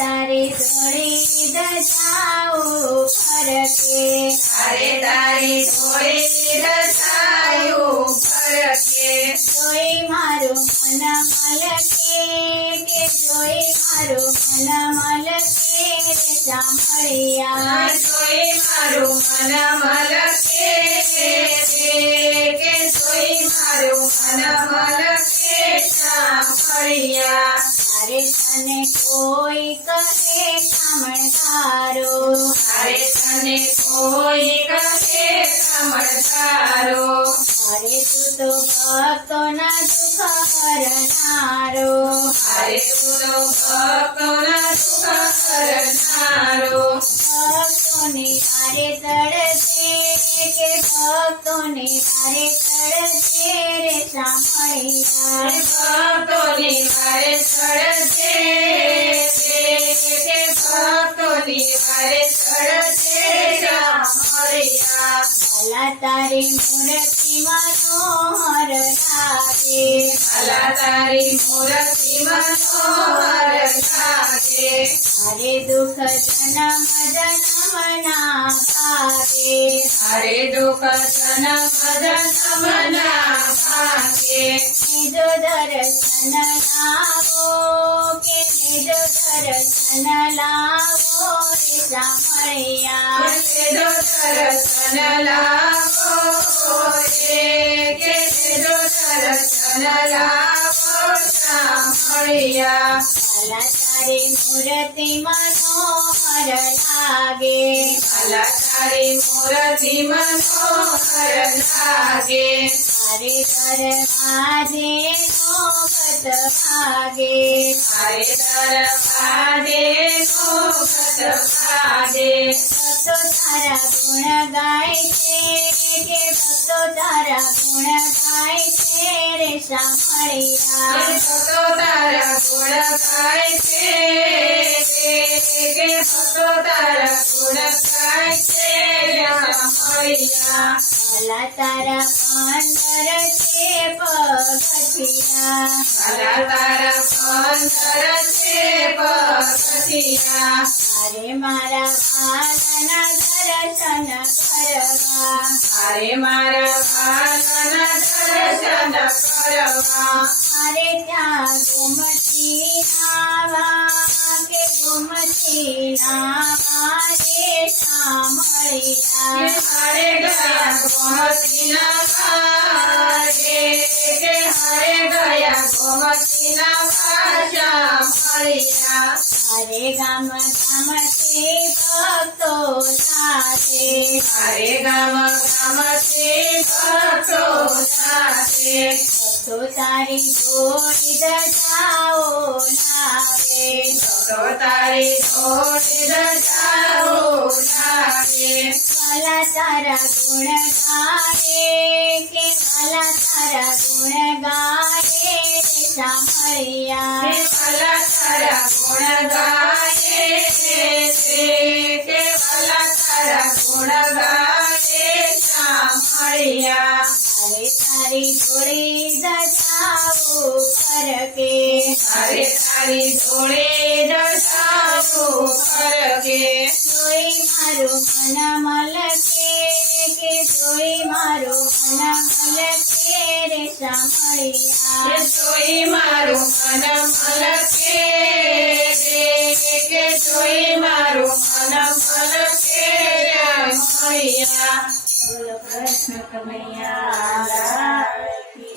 તારી ધોળી ધજાઓ ફરકે અરે તારી ધોળી ધજાઓ ફરકે જોઈ મારું મન મલકે કે જોઈ મારું મન મલકે રે સાંભળિયા જોઈ મારું મન મલકે કે જોઈ મારું મન મલકે સાંભળિયા અરે તને કોઈ કહે કામણકારો અરે તને કોઈ કહે કમળકારો અરે તું તો ભક્તોના દુઃખ હરનારો અરે તું તો ભક્તોના દુઃખ હરનારો ભક્તોની વારે તળસે કે ભક્તોની વારે તળસે રે સાંભળિયા ભક્તોની વારે ચડશે કે ભક્તોની વારે ચડશે સાંભળિયા ભલા તારી મૂર્તિ મનોહર લાગે ભલા તારી મૂર્તિ મનોહર લાગે હરે દુઃખ જન્મ જન્મના ભાગે હરે દુઃખ જન્મ જન્મના ભાગે નિજો દર્શન લાવો કે નિજો દર્શન લાવો રે સાંભળિયા જો દર્શન લાવો કે જો દર્શન લાવો સાંભળિયા ભલા તારી મૂર્તિ મનોહર લાગે ભલા તારી મૂર્તિ મનોહર લાગે હરે દરવાજે નોબત ભાગે હરે દરવાજે નોબત ભાગે ભક્તો તારા ગુણ ગાય છે કે ભક્તો તારા ગુણ ગાય છે રે સાંભળિયા ભક્તો તારા ગુણ ગાય છે કે ભક્તો તારા ગુણ ગાય છે સાંભળિયા ભલા તારા પંદર છે પગથિયા ભલા તારા પંદર છે પગથિયા અરે મારા વાલાના દર્શન કરવા અરે મારા વાલાના દર્શન કરવા અરે ત્યાં ગોમતી નાવા કે ગોમતી નાવા રે સાંભળિયા હરે ગયા ગોમતીના વાગે કે હરે ગયા ગોમતીના વાજા મળ્યા હરે ગામ ગામથી ભક્તો સાથે હરે ગામ ગામથી ભક્તો સાથે ભક્તો તારી જોડી ધજાઓ લાવે ભક્તો તારી જોડી ધજાઓ લાગે ભલા તારા ગુણ ગાય કે ભલા તારા ગુણ ગાય રે સાંભળિયા ભલા તારા ગુણ ગાય કે ભલા તારા ગુણ ગાય સાંભળિયા હરે તારી જોડી ધજાઓ ફરકે હરે તારી જોડે દશાઓ ફરકે જોઈ મારું મન મલકે કે જોઈ મારું મન મલકે રે સાંભળિયા જોઈ મારું મન મલકે કે જોઈ મારું મન મલકે મળ્યા બોલો કૃષ્ણ કનૈયા લાલ કી